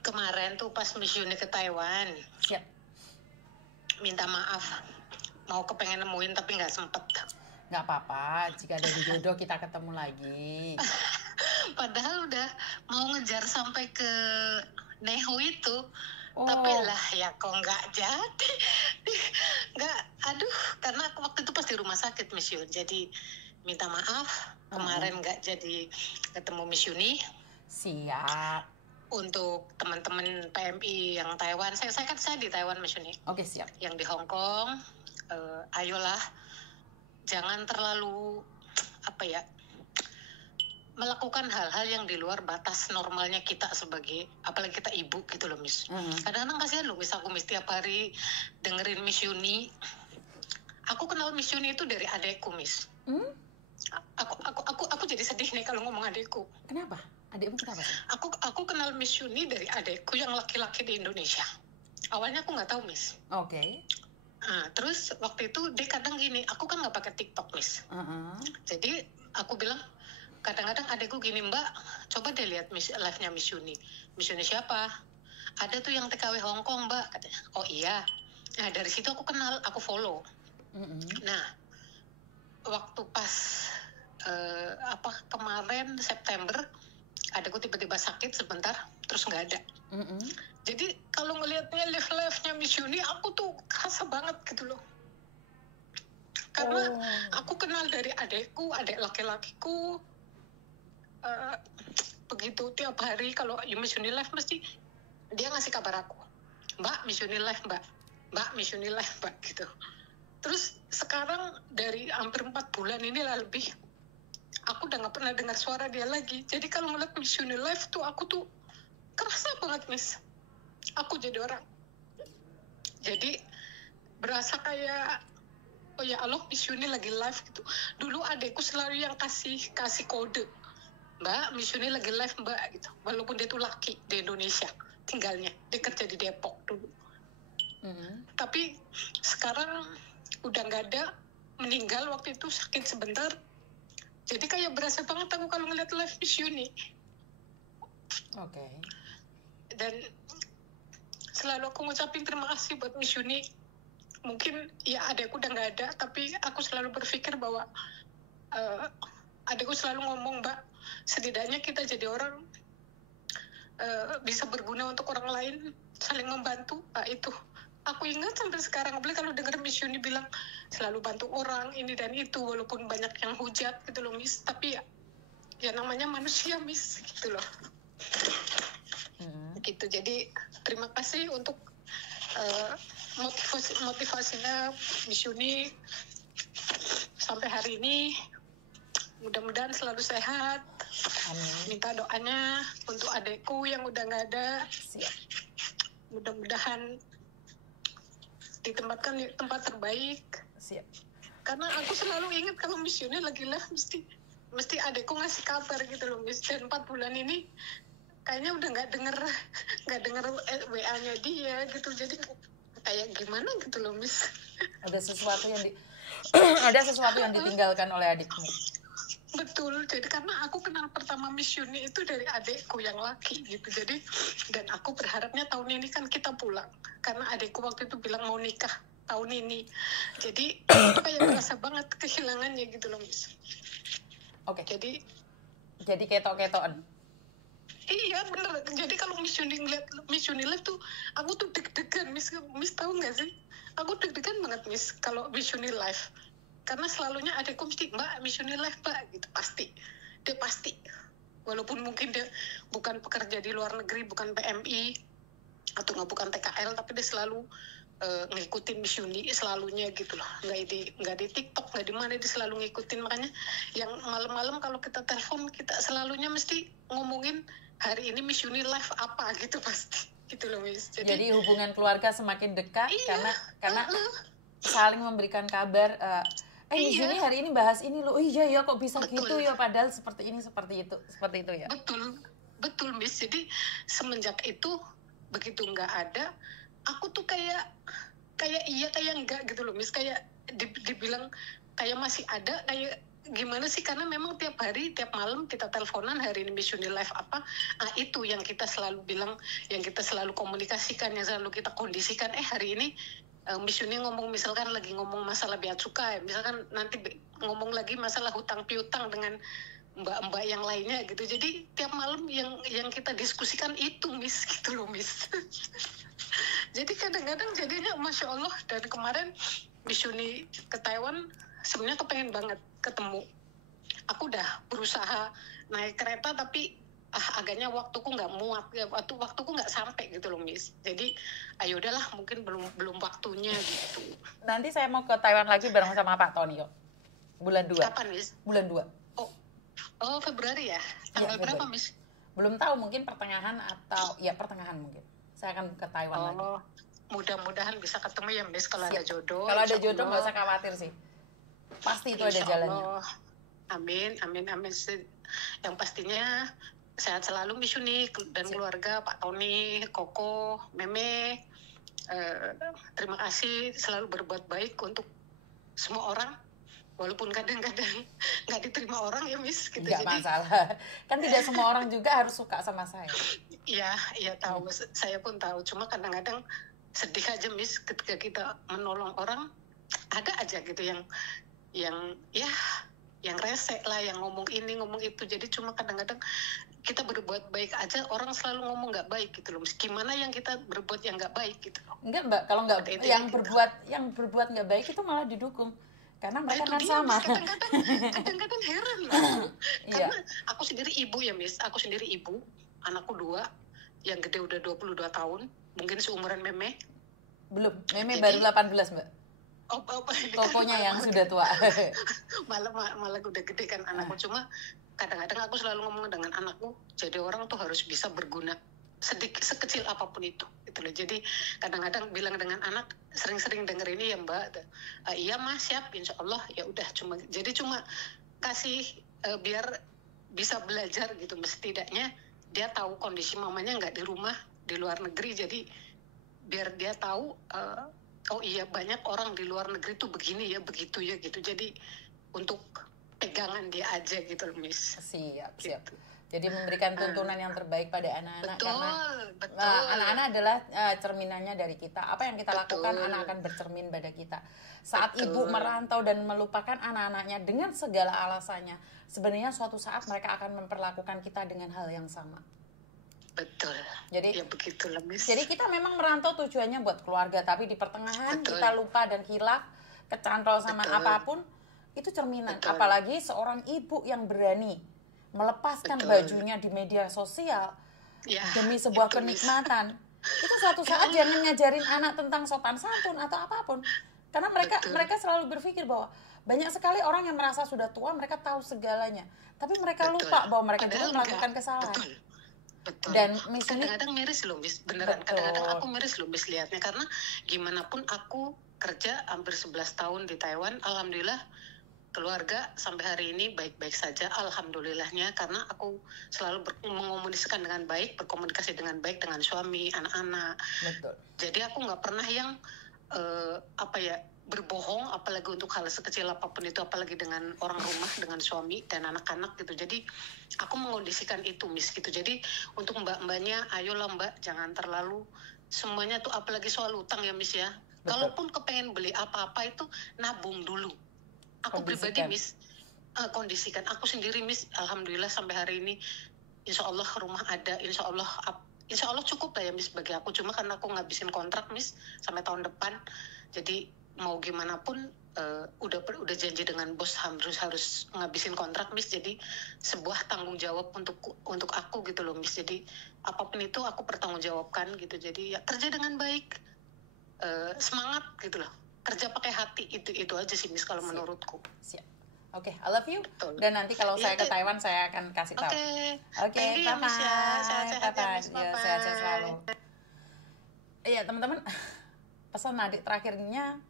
kemarin tuh pas Miss Uni ke Taiwan. Siap. Minta maaf. Mau kepengen nemuin tapi nggak sempet. Nggak apa-apa, jika ada di jodoh kita ketemu lagi. Padahal udah mau ngejar sampai ke Neho itu. Oh. Tapi lah ya kok nggak jadi. Nggak, aduh, karena waktu itu pas di rumah sakit Miss Yun. Jadi minta maaf, kemarin nggak jadi ketemu Miss Yuni. Siap. Untuk teman-teman PMI yang Taiwan, saya kan di Taiwan Miss Yuni. Oke, siap. Yang di Hong Kong, ayolah, jangan terlalu melakukan hal-hal yang di luar batas normalnya kita sebagai, apalagi kita ibu gitu loh Miss. Kadang-kadang kasihan loh Miss, aku Miss tiap hari dengerin Miss Yuni. Aku kenal Miss Yuni itu dari adekku Miss. Aku jadi sedih nih kalau ngomong adekku. Kenapa? Adekmu kenapa sih? Aku kenal Miss Yuni dari adekku yang laki-laki di Indonesia. Awalnya aku nggak tahu Miss. Oke. Nah, terus waktu itu dia kadang gini, aku kan nggak pakai TikTok Miss. Jadi aku bilang, kadang-kadang adekku gini, Mbak, coba deh lihat live-nya Miss Yuni. Miss Yuni siapa? Ada tuh yang TKW Hong Kong, Mbak. Katanya, oh iya. Nah dari situ aku kenal, aku follow. Nah waktu pas kemarin September, adekku tiba-tiba sakit sebentar, terus nggak ada. Jadi kalau ngelihatnya live-nya Miss Yuni, aku tuh kerasa banget gitu loh. Karena aku kenal dari adekku, adek laki-lakiku. Begitu tiap hari kalau Miss Yuni live mesti dia ngasih kabar aku, Mbak Miss Yuni live, Mbak Miss Yuni live, Mbak gitu. Terus sekarang dari hampir 4 bulan ini lah lebih, aku udah nggak pernah dengar suara dia lagi. Jadi kalau ngeliat Miss Yuni live tuh aku tuh kerasa banget Miss, aku jadi orang, jadi berasa kayak oh ya Allah Miss Yuni lagi live gitu. Dulu adekku selalu yang kasih kode, Mbak Miss Yuni lagi live Mbak gitu, walaupun dia tuh laki di Indonesia tinggalnya, dia kerja di Depok dulu. Tapi sekarang udah nggak ada, meninggal waktu itu, sakit sebentar. Jadi kayak berasa banget aku kalau ngeliat live Miss Yuni. Oke. Dan selalu aku ngucapin terima kasih buat Miss Yuni. Mungkin ya adekku udah nggak ada, tapi aku selalu berpikir bahwa adekku selalu ngomong, Mbak, setidaknya kita jadi orang bisa berguna untuk orang lain, saling membantu. Nah, itu aku ingat sampai sekarang. Apalagi kalau dengar Miss Yuni bilang selalu bantu orang ini dan itu, walaupun banyak yang hujat gitu loh Miss, tapi ya namanya manusia Miss gitu loh. Gitu. Jadi terima kasih untuk motivasinya Miss Yuni sampai hari ini. Mudah-mudahan selalu sehat. Amin. Minta doanya untuk adekku yang udah nggak ada. Siap. Mudah-mudahan ditempatkan di tempat terbaik. Siap. Karena aku selalu ingat kalau Miss Yuni lagi live mesti adekku ngasih kabar gitu loh Miss. Dan 4 bulan ini kayaknya udah nggak denger WA-nya dia gitu. Jadi kayak gimana gitu loh Miss. Ada sesuatu yang ditinggalkan oleh adikmu. Betul, jadi karena aku kenal pertama Miss Yuni itu dari adekku yang laki gitu. Jadi dan aku berharapnya tahun ini kan kita pulang, karena adekku waktu itu bilang mau nikah tahun ini. Jadi kayak merasa banget kehilangannya gitu loh Miss. Oke. Jadi ketok-ketokan. Iya bener. Jadi kalau Miss Yuni ngeliat Miss Yuni live tuh, aku tuh deg-degan Miss tahu nggak sih? Aku deg-degan banget Miss kalau Miss Yuni live. Karena selalunya adekku mesti, Mbak Miss Yuni live Mbak gitu, dia pasti. Walaupun mungkin dia bukan pekerja di luar negeri, bukan PMI atau bukan TKL, tapi dia selalu ngikutin Miss Yuni selalunya gitu loh. Nggak di TikTok, nggak di mana, dia selalu ngikutin. Makanya yang malam-malam kalau kita telepon, kita selalunya mesti ngomongin hari ini Miss Yuni live apa gitu pasti gitu loh Miss. Jadi hubungan keluarga semakin dekat. Iya, karena saling memberikan kabar. Miss Yuni hari ini bahas ini loh. Oh iya ya, kok bisa betul. Gitu ya, padahal seperti itu ya. Betul Miss. Jadi semenjak itu begitu nggak ada, aku tuh kayak iya kayak enggak gitu loh Miss. Kayak dibilang kayak masih ada, kayak gimana sih, karena memang tiap hari tiap malam kita teleponan, hari ini Miss Uni live apa, itu yang kita selalu bilang, yang kita selalu komunikasikan, yang selalu kita kondisikan. Hari ini Miss Uni ngomong, misalkan lagi ngomong masalah bea cukai, misalkan nanti ngomong lagi masalah hutang piutang dengan mbak-mbak yang lainnya gitu. Jadi tiap malam yang kita diskusikan itu Miss, gitu loh Miss. Jadi kadang-kadang jadinya Masya Allah. Dan kemarin Miss Uni ke Taiwan sebenarnya kepengen banget ketemu. Aku udah berusaha naik kereta tapi agaknya waktuku nggak muat, waktuku nggak sampai gitu loh Miss. Jadi ayo udahlah, mungkin belum waktunya gitu. Nanti saya mau ke Taiwan lagi bareng sama Pak Tony kok. Bulan 2. Kapan Miss? Bulan 2. Oh Februari ya? Tanggal berapa Miss? Belum tahu, mungkin pertengahan atau ya pertengahan mungkin. Saya akan ke Taiwan lagi. Mudah-mudahan bisa ketemu ya Miss, kalau ada jodoh. Kalau ada jodoh nggak usah khawatir sih. Pasti itu ada jalannya. Amin. Yang pastinya sehat selalu Miss Uni dan keluarga, Pak Tony, Koko, Meme. Terima kasih, selalu berbuat baik untuk semua orang. Walaupun kadang-kadang nggak diterima orang ya Miss. Gitu. Nggak masalah. Kan tidak semua orang juga harus suka sama saya. Iya tahu. Saya pun tahu. Cuma kadang-kadang sedih aja Miss ketika kita menolong orang. Ada aja gitu yang rese lah, yang ngomong ini ngomong itu. Jadi cuma kadang-kadang kita berbuat baik aja, orang selalu ngomong nggak baik gitu loh. Gimana yang kita berbuat yang nggak baik gitu loh. Enggak Mbak, kalau nggak yang berbuat nggak baik itu malah didukung. Karena mereka kan sama. Kadang-kadang heran loh. Karena aku sendiri ibu ya Miss, anakku 2, yang gede udah 22 tahun, mungkin seumuran Meme. Belum, Meme baru 18 Mbak. Tokonya yang sudah tua. malah udah gede kan anakku. Cuma kadang-kadang aku selalu ngomong dengan anakku, jadi orang tuh harus bisa berguna sekecil apapun itu gitu loh. Jadi kadang-kadang bilang dengan anak, sering-sering denger ini ya Mbak, iya Mas siap, insya Allah. Ya udah, cuma kasih biar bisa belajar gitu. Setidaknya dia tahu kondisi mamanya nggak di rumah, di luar negeri. Jadi biar dia tahu oh iya, banyak orang di luar negeri tuh begini ya, begitu ya gitu. Jadi untuk pegangan dia aja gitu loh Miss. Siap. Gitu. Jadi memberikan tuntunan yang terbaik pada anak-anak. Betul. Anak-anak adalah cerminannya dari kita. Apa yang kita lakukan, anak akan bercermin pada kita. Saat ibu merantau dan melupakan anak-anaknya dengan segala alasannya, sebenarnya suatu saat mereka akan memperlakukan kita dengan hal yang sama. Betul. Jadi ya begitulah Miss. Jadi kita memang merantau tujuannya buat keluarga, tapi di pertengahan kita lupa dan hilaf, kecantol sama apapun, itu cerminan. Apalagi seorang ibu yang berani melepaskan bajunya di media sosial demi sebuah kenikmatan. Itu suatu saat jangan ngajarin anak tentang sopan santun atau apapun. Karena mereka selalu berpikir bahwa banyak sekali orang yang merasa sudah tua, mereka tahu segalanya. Tapi mereka lupa bahwa mereka juga melakukan kesalahan. Betul. Dan kadang-kadang miris loh Miss, beneran. Kadang-kadang aku miris loh Miss lihatnya, karena gimana pun aku kerja hampir 11 tahun di Taiwan, alhamdulillah keluarga sampai hari ini baik-baik saja, alhamdulillahnya, karena aku selalu mengomunikasikan dengan baik, berkomunikasi dengan baik dengan suami, anak-anak. Betul. Jadi aku nggak pernah yang berbohong, apalagi untuk hal sekecil apapun itu, apalagi dengan orang rumah, dengan suami dan anak-anak gitu. Jadi aku mengondisikan itu Miss gitu. Jadi untuk mbak-mbaknya, ayolah Mbak, jangan terlalu semuanya tuh, apalagi soal utang ya Miss ya. Betul. Kalaupun kepengen beli apa-apa itu nabung dulu. Aku pribadi Miss, kondisikan. Aku sendiri Miss, alhamdulillah sampai hari ini insya Allah rumah ada, insya Allah cukup lah ya Miss bagi aku. Cuma karena aku ngabisin kontrak Miss sampai tahun depan, jadi mau gimana pun udah janji dengan bos harus ngabisin kontrak Miss. Jadi sebuah tanggung jawab untuk aku gitu loh Miss. Jadi apapun itu aku bertanggungjawabkan gitu. Jadi ya kerja dengan baik, semangat gitu loh, kerja pakai hati, itu aja sih Miss kalau menurutku. Siap. Oke, I love you. Betul. Dan nanti kalau saya ke Taiwan saya akan kasih tahu. Oke, bye-bye. Sehat-sehat selalu. Iya teman-teman, pesan adik terakhirnya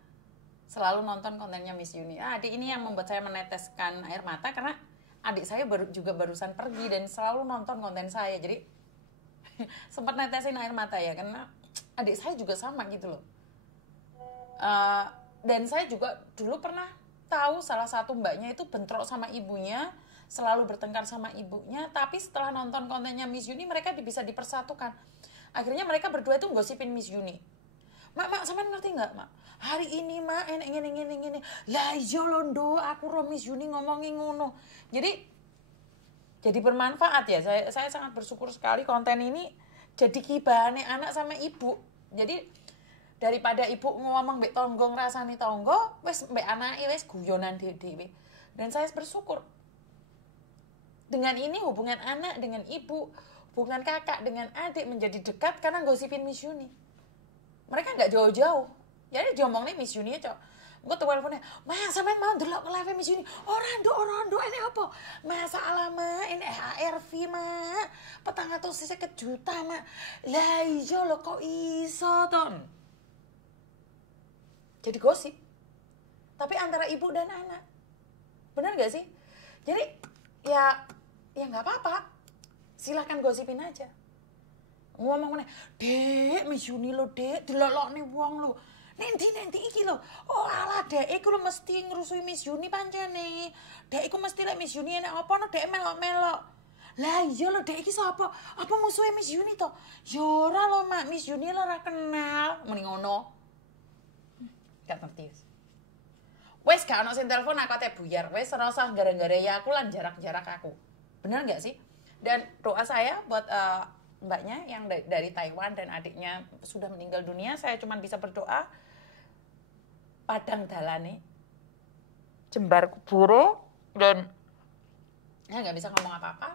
selalu nonton kontennya Miss Uni. Adik ini yang membuat saya meneteskan air mata, karena adik saya barusan pergi dan selalu nonton konten saya. Jadi sempat netesin air mata ya, karena adik saya juga sama gitu loh. Dan saya juga dulu pernah tahu salah satu mbaknya itu bentrok sama ibunya, selalu bertengkar sama ibunya, tapi setelah nonton kontennya Miss Yuni mereka bisa dipersatukan. Akhirnya mereka berdua itu gosipin Miss Yuni. Mak, sampean ngerti nggak, Mak? Hari ini, Mak, enek ngene. Lah iya londo, aku ro Miss Yuni ngomongin ngono. Jadi bermanfaat ya. Saya sangat bersyukur sekali konten ini jadi kibahane anak sama ibu. Jadi daripada ibu ngomong mbek tonggo ngrasani tonggo, wis mbek anake wis guyonan dhewe. Dan saya bersyukur. Dengan ini hubungan anak dengan ibu, hubungan kakak dengan adik menjadi dekat karena gosipin Miss Yuni. Mereka nggak jauh-jauh. Jadi diomongnya Miss Yuni aja. Gue teleponnya, "Mas, sampean mau ndelok live Miss Yuni?" Orang do ini apa? Masalah mah ini ARV mah. 450 juta mah. Lah iya lho kok iso ton. Jadi gosip. Tapi antara ibu dan anak. Benar gak sih? Jadi ya nggak apa-apa. Silahkan gosipin aja. Ngomong-ngomong, "Dek, Miss Yuni lo, Dek, dilolokne wong lo. Nanti iki lo. Oh alah, Dek, iku lo mesti ngerusui Miss Yuni pancene. Dek, iku mesti lek Miss Yuni enak apa no, Dek melok-melok. Lah iya lo, Dek, iki sapa? Apa musuhnya Miss Yuni to? Ya ora lo, Mak, Miss Yuni lo ora kenal." Mending ngono. Gak ngerti. Wes gak ono sing telepon aku teh buyar. Wes ora usah gara-gara ya aku lan jarak-jarak aku. Benar gak sih? Dan doa saya buat mbaknya yang dari Taiwan dan adiknya sudah meninggal dunia, saya cuma bisa berdoa padang dalane jembar kubure dan ya nggak bisa ngomong apa-apa.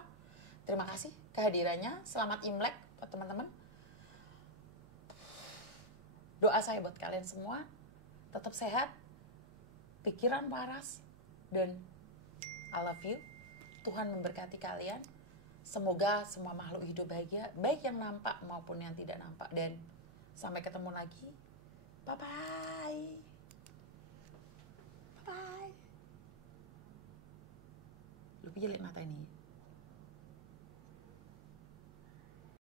Terima kasih kehadirannya. Selamat Imlek buat teman-teman. Doa saya buat kalian semua tetap sehat, pikiran waras, dan I love you. Tuhan memberkati kalian. Semoga semua makhluk hidup bahagia, baik yang nampak maupun yang tidak nampak. Dan sampai ketemu lagi. Bye-bye. Bye-bye. Lu pilih mata ini.